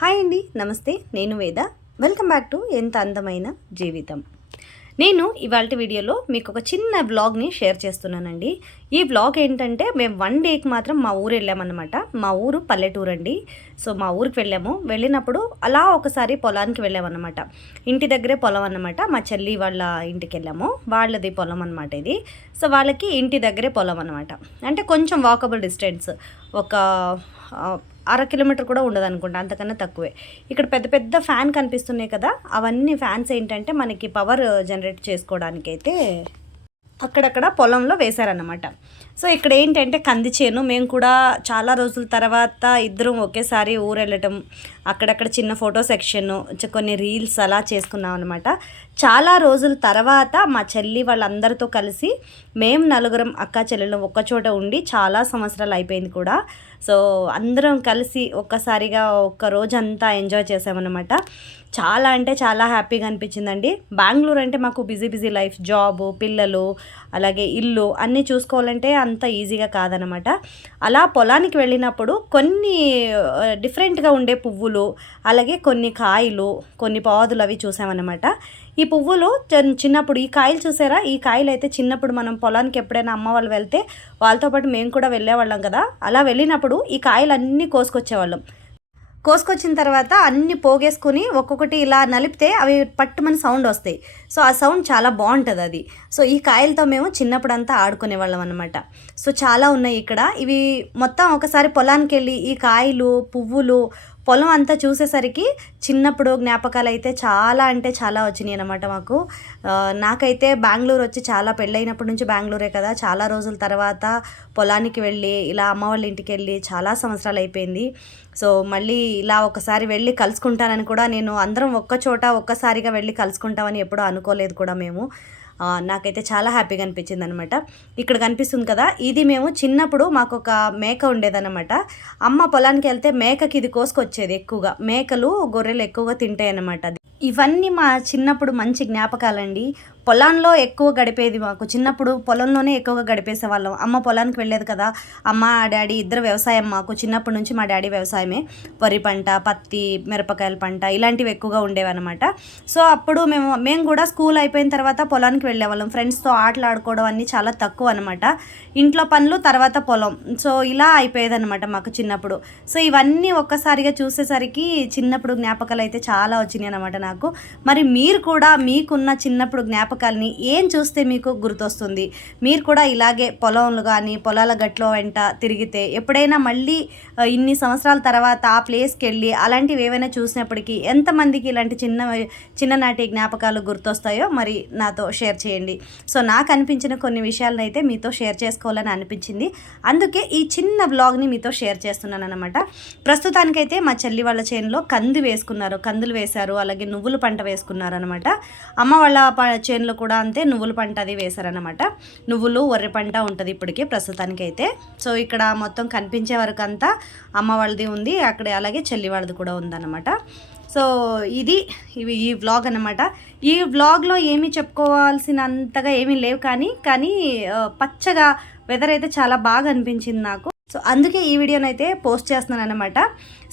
Hi అండి నమస్తే నేను వేద. వెల్కమ్ బ్యాక్ టు ఎంత అందమైన జీవితం. నేను ఇవాళ వీడియోలో మీకు ఒక చిన్న బ్లాగ్ని షేర్ చేస్తున్నానండి. ఈ బ్లాగ్ ఏంటంటే మేము వన్ డేకి మాత్రం మా ఊరు వెళ్ళామన్నమాట. మా ఊరు పల్లెటూరు అండి. సో మా ఊరికి వెళ్ళాము. వెళ్ళినప్పుడు అలా ఒకసారి పొలానికి వెళ్ళామన్నమాట. ఇంటి దగ్గరే పొలం అన్నమాట. మా చెల్లి వాళ్ళ ఇంటికి వెళ్ళాము. వాళ్ళది పొలం అనమాట ఇది. సో వాళ్ళకి ఇంటి దగ్గరే పొలం అనమాట అంటే కొంచెం వాకబుల్ డిస్టెన్స్ ఒక అర కిలోమీటర్ కూడా ఉండదు అనుకుంటా అంతకన్నా తక్కువే. ఇక్కడ పెద్ద పెద్ద ఫ్యాన్ కనిపిస్తున్నాయి కదా అవన్నీ ఫ్యాన్స్ ఏంటంటే మనకి పవర్ uh, జనరేట్ చేసుకోవడానికి అయితే అక్కడక్కడ పొలంలో వేశారన్నమాట. సో ఇక్కడ ఏంటంటే కంది చేను మేము కూడా చాలా రోజుల తర్వాత ఇద్దరం ఒకేసారి ఊరు వెళ్ళటం అక్కడక్కడ చిన్న ఫోటో సెక్షన్ కొన్ని రీల్స్ అలా చేసుకున్నాం అనమాట చాలా రోజుల తర్వాత మా చెల్లి వాళ్ళందరితో కలిసి మేము నలుగురం అక్క చెల్లెలు ఒక్కచోట ఉండి చాలా సంవత్సరాలు అయిపోయింది కూడా. సో అందరం కలిసి ఒక్కసారిగా ఒక్క రోజంతా ఎంజాయ్ చేసామన్నమాట. చాలా అంటే చాలా హ్యాపీగా అనిపించిందండి. బెంగళూరు అంటే మాకు బిజీ బిజీ లైఫ్ జాబ్ పిల్లలు అలాగే ఇల్లు అన్నీ చూసుకోవాలంటే అంత ఈజీగా కాదనమాట అలా పొలానికి వెళ్ళినప్పుడు కొన్ని డిఫరెంట్గా ఉండే పువ్వులు అలాగే కొన్ని కాయలు కొన్ని పాదులు అవి చూసామన్నమాట. ఈ పువ్వులు చిన్నప్పుడు ఈ కాయలు చూసారా? ఈ కాయలు అయితే చిన్నప్పుడు మనం పొలానికి ఎప్పుడైనా అమ్మ వాళ్ళు వెళ్తే వాళ్ళతో పాటు మేము కూడా వెళ్ళేవాళ్ళం కదా. అలా వెళ్ళినప్పుడు ఈ కాయలు అన్నీ కోసుకొచ్చేవాళ్ళం. కోసుకొచ్చిన తర్వాత అన్ని పోగేసుకుని ఒక్కొక్కటి ఇలా నలిపితే అవి పట్టుమని సౌండ్ వస్తాయి. సో ఆ సౌండ్ చాలా బాగుంటుంది అది. సో ఈ కాయలతో మేము చిన్నప్పుడంతా ఆడుకునే వాళ్ళం అనమాట సో చాలా ఉన్నాయి ఇక్కడ. ఇవి మొత్తం ఒకసారి పొలానికి వెళ్ళి ఈ కాయలు పువ్వులు పొలం అంతా చూసేసరికి చిన్నప్పుడు జ్ఞాపకాలు అయితే చాలా అంటే చాలా వచ్చినాయి అనమాట మాకు. నాకైతే బెంగళూరు వచ్చి చాలా పెళ్ళైనప్పటి నుంచి బెంగళూరే కదా. చాలా రోజుల తర్వాత పొలానికి వెళ్ళి ఇలా అమ్మ వాళ్ళ ఇంటికి వెళ్ళి చాలా సంవత్సరాలు అయిపోయింది. సో మళ్ళీ ఇలా ఒకసారి వెళ్ళి కలుసుకుంటానని కూడా నేను అందరం ఒక్క చోట ఒక్కసారిగా వెళ్ళి కలుసుకుంటామని ఎప్పుడూ అనుకోలేదు కూడా మేము. నాకైతే చాలా హ్యాపీగా అనిపించింది అనమాట ఇక్కడ కనిపిస్తుంది కదా ఇది మేము చిన్నప్పుడు మాకు ఒక మేక ఉండేదన్నమాట. అమ్మ పొలానికి వెళ్తే మేకకి ఇది కోసుకొచ్చేది ఎక్కువగా. మేకలు గొర్రెలు ఎక్కువగా తింటాయి అన్నమాట ఇవన్నీ మా చిన్నప్పుడు మంచి జ్ఞాపకాలండి. పొలంలో ఎక్కువ గడిపేది మాకు. చిన్నప్పుడు పొలంలోనే ఎక్కువగా గడిపేసే వాళ్ళం అమ్మ పొలానికి వెళ్ళేది కదా. అమ్మ డాడీ ఇద్దరు వ్యవసాయం మాకు. చిన్నప్పటి నుంచి మా డాడీ వ్యవసాయమే. వరి పంట పత్తి మిరపకాయల పంట ఇలాంటివి ఎక్కువగా ఉండేవి అనమాట సో అప్పుడు మేము మేము కూడా స్కూల్ అయిపోయిన తర్వాత పొలానికి వెళ్ళేవాళ్ళం. ఫ్రెండ్స్తో ఆటలు ఆడుకోవడం అన్నీ చాలా తక్కువ అనమాట ఇంట్లో పనులు తర్వాత పొలం. సో ఇలా అయిపోయేదన్నమాట మాకు చిన్నప్పుడు. సో ఇవన్నీ ఒక్కసారిగా చూసేసరికి చిన్నప్పుడు జ్ఞాపకాలు అయితే చాలా వచ్చినాయి అనమాట నాకు. మరి మీరు కూడా మీకున్న చిన్నప్పుడు జ్ఞాపకం జ్ఞాపకాలని ఏం చూస్తే మీకు గుర్తొస్తుంది? మీరు కూడా ఇలాగే పొలంలో కానీ పొలాల గట్లో వెంట తిరిగితే ఎప్పుడైనా మళ్ళీ ఇన్ని సంవత్సరాల తర్వాత ఆ ప్లేస్కి వెళ్ళి అలాంటివి ఏవైనా చూసినప్పటికీ ఎంతమందికి ఇలాంటి చిన్న చిన్ననాటి జ్ఞాపకాలు గుర్తొస్తాయో మరి నాతో షేర్ చేయండి. సో నాకు అనిపించిన కొన్ని విషయాలను అయితే మీతో షేర్ చేసుకోవాలని అనిపించింది. అందుకే ఈ చిన్న బ్లాగ్ని మీతో షేర్ చేస్తున్నాను అనమాట ప్రస్తుతానికైతే మా చెల్లి వాళ్ళ చేనులో కంది వేసుకున్నారు. కందులు వేశారు అలాగే నువ్వుల పంట వేసుకున్నారు అనమాట అమ్మ వాళ్ళ చేనులో చేనులో కూడా అంతే నువ్వుల పంట అది వేశారనమాట నువ్వులు వరి పంట ఉంటుంది ఇప్పటికే ప్రస్తుతానికైతే. సో ఇక్కడ మొత్తం కనిపించే వరకు అంతా అమ్మ వాళ్ళది ఉంది. అక్కడ అలాగే చెల్లి వాళ్ళది కూడా ఉందన్నమాట. సో ఇది ఇవి ఈ వ్లాగ్ అన్నమాట. ఈ వ్లాగ్లో ఏమీ చెప్పుకోవాల్సినంతగా ఏమీ లేవు కానీ కానీ పచ్చగా వెదర్ అయితే చాలా బాగా అనిపించింది నాకు. సో అందుకే ఈ వీడియోని అయితే పోస్ట్ చేస్తున్నాను అనమాట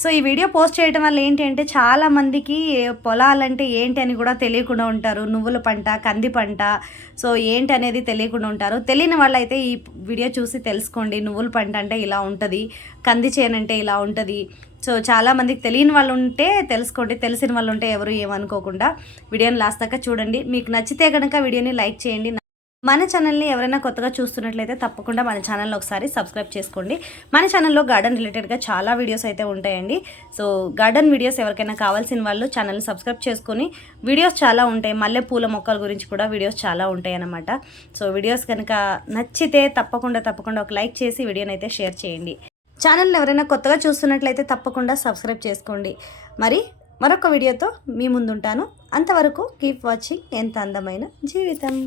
సో ఈ వీడియో పోస్ట్ చేయడం వల్ల ఏంటి అంటే చాలా మందికి పొలాలంటే ఏంటి అని కూడా తెలియకుండా ఉంటారు. నువ్వుల పంట కంది పంట సో ఏంటి అనేది తెలియకుండా ఉంటారు. తెలియని వాళ్ళైతే ఈ వీడియో చూసి తెలుసుకోండి. నువ్వుల పంట అంటే ఇలా ఉంటుంది కంది చేను అంటే ఇలా ఉంటుంది. సో చాలా మందికి తెలియని వాళ్ళు ఉంటే తెలుసుకోండి. తెలిసిన వాళ్ళు ఉంటే ఎవరు ఏమనుకోకుండా వీడియోని లాస్ట్ దాకా చూడండి. మీకు నచ్చితే కనుక వీడియోని లైక్ చేయండి. మన ఛానల్ని ఎవరైనా కొత్తగా చూస్తున్నట్లయితే తప్పకుండా మన ఛానల్ని ఒకసారి సబ్స్క్రైబ్ చేసుకోండి. మన ఛానల్లో గార్డెన్ రిలేటెడ్గా చాలా వీడియోస్ అయితే ఉంటాయండి. సో గార్డెన్ వీడియోస్ ఎవరికైనా కావాల్సిన వాళ్ళు ఛానల్ని సబ్స్క్రైబ్ చేసుకొని వీడియోస్ చాలా ఉంటాయి. మల్లె పూల మొక్కల గురించి కూడా వీడియోస్ చాలా ఉంటాయి అన్నమాట సో వీడియోస్ కనుక నచ్చితే తప్పకుండా తప్పకుండా ఒక లైక్ చేసి వీడియోని అయితే షేర్ చేయండి. ఛానల్ని ఎవరైనా కొత్తగా చూస్తున్నట్లయితే తప్పకుండా సబ్స్క్రైబ్ చేసుకోండి. మరి మరొక వీడియోతో మీ ముందుంటాను. అంతవరకు కీప్ వాచింగ్ ఎంత అందమైన జీవితం.